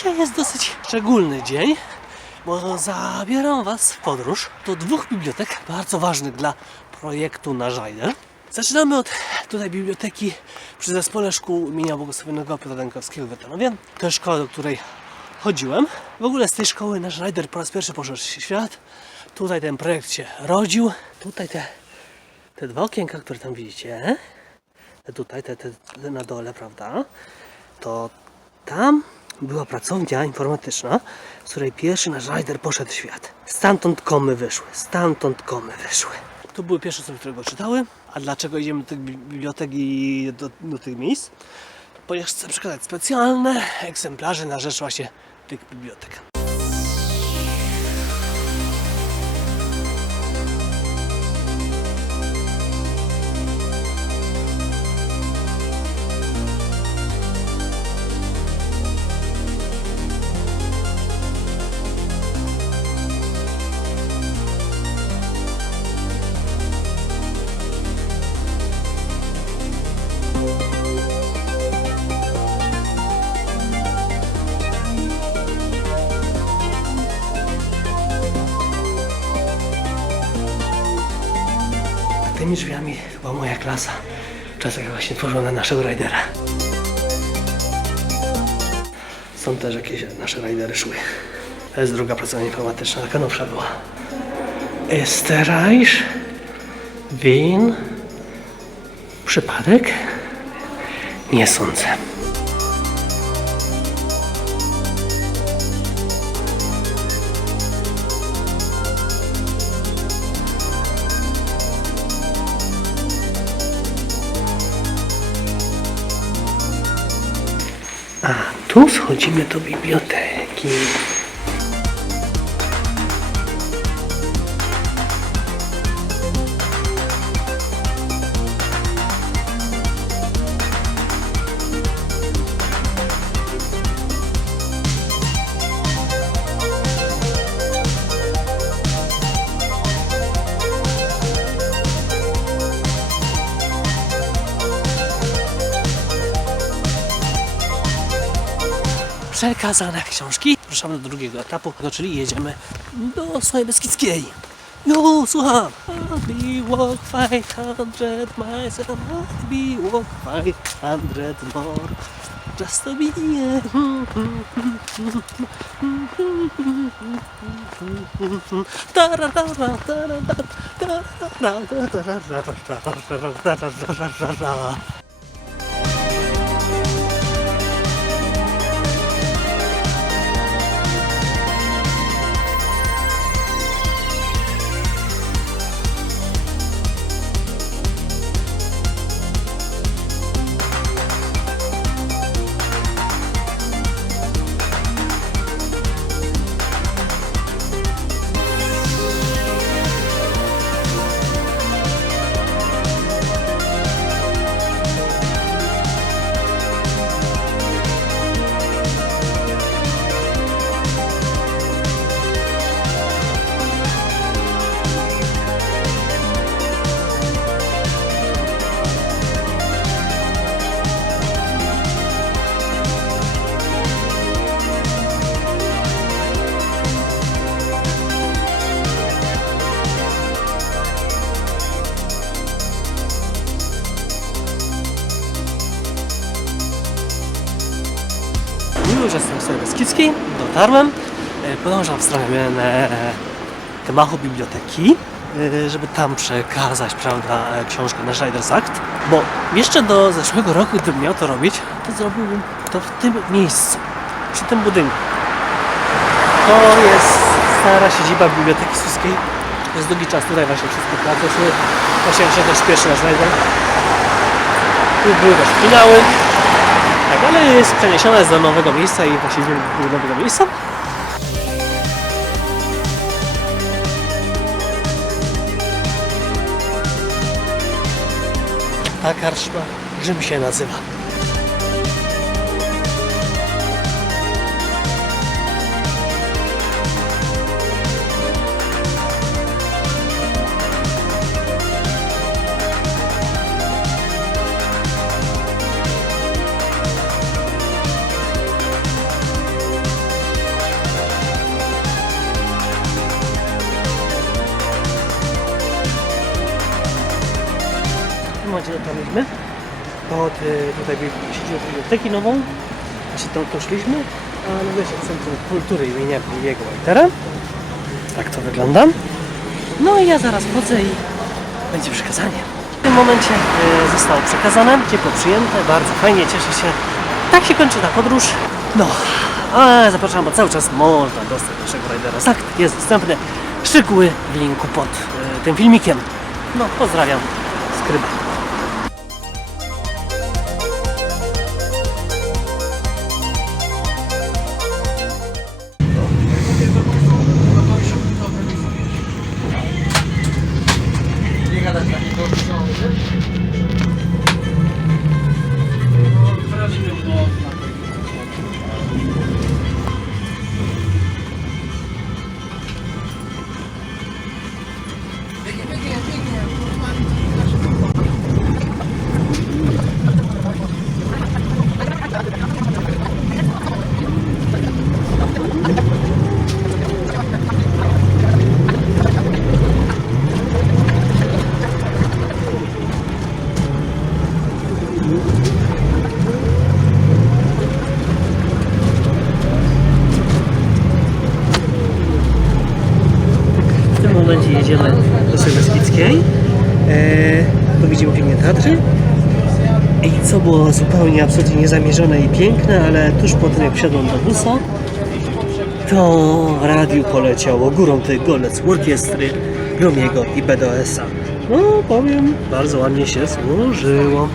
Dzisiaj jest dosyć szczególny dzień, bo zabieram Was w podróż do dwóch bibliotek bardzo ważnych dla projektu na Żajder. Zaczynamy od tutaj biblioteki przy zespole szkół imienia błogosławionego Piotra Dękowskiego w Wetanowie. To jest szkoła, do której chodziłem. W ogóle z tej szkoły nasz Żajder po raz pierwszy poszedł świat. Tutaj ten projekt się rodził. Tutaj te, te dwa okienka, które tam widzicie, tutaj, te, te, te na dole, prawda? To tam była pracownia informatyczna, z której pierwszy nasz rider poszedł w świat. Stamtąd komy wyszły, stamtąd komy wyszły. To były pierwsze osoby, które go czytały. A dlaczego idziemy do tych bi- bibliotek i do, do tych miejsc? Ponieważ chcę przekazać specjalne egzemplarze na rzecz właśnie tych bibliotek. Tymi drzwiami była moja klasa. Jak właśnie tworzono na naszego rajdera. Są też jakieś nasze rajdery szły. To jest druga pracownia informatyczna, taka nowsza była. Österreich, Wien. Przypadek? Nie sądzę. A tu schodzimy do biblioteki. Przekazane książki. Ruszamy do drugiego etapu, no, czyli jedziemy do swojej Beskidzkiej. No, słucham. I'll be walk 500 miles and I'll be walk 500 more. Just to be here. Już jestem w Sobie Beskidzkiej, dotarłem. E, Podążam w stronę e, gmachu biblioteki, e, żeby tam przekazać prawda, e, książkę na Schneiders Act, bo jeszcze do zeszłego roku, gdybym miał to robić, to zrobiłbym to w tym miejscu, przy tym budynku. To jest stara siedziba Biblioteki Suskiej. Przez długi czas tutaj właśnie wszystkie prace. Właśnie się też śpieszy na Schneider. Tu były też finały. Tak, ale jest przeniesiona jest do nowego miejsca i właśnie do nowego miejsca. Ta karczma Rzym się nazywa. Pod y, tutaj siedzibą biblioteki nową. Właśnie tam tu szliśmy. A no wiecie, Centrum Kultury imienia Williego Waltera. Tak to wygląda. No i ja zaraz chodzę i będzie przekazanie. W tym momencie y, zostało przekazane, ciepło przyjęte, bardzo fajnie, cieszę się. Tak się kończy ta podróż. No, a zapraszam, bo cały czas można dostać naszego Rajdera. Tak, jest dostępny. Szczegóły w linku pod y, tym filmikiem. No, pozdrawiam. Skryba. Momencie jedziemy do Sylwestrickiej. Tu widzimy piękne Tatry. I co było zupełnie absolutnie niezamierzone i piękne, ale tuż po tym jak wsiadłem do busa, to w radiu poleciało górą tych golec orkiestry Gromiego i BDS-a. No powiem, bardzo ładnie się służyło.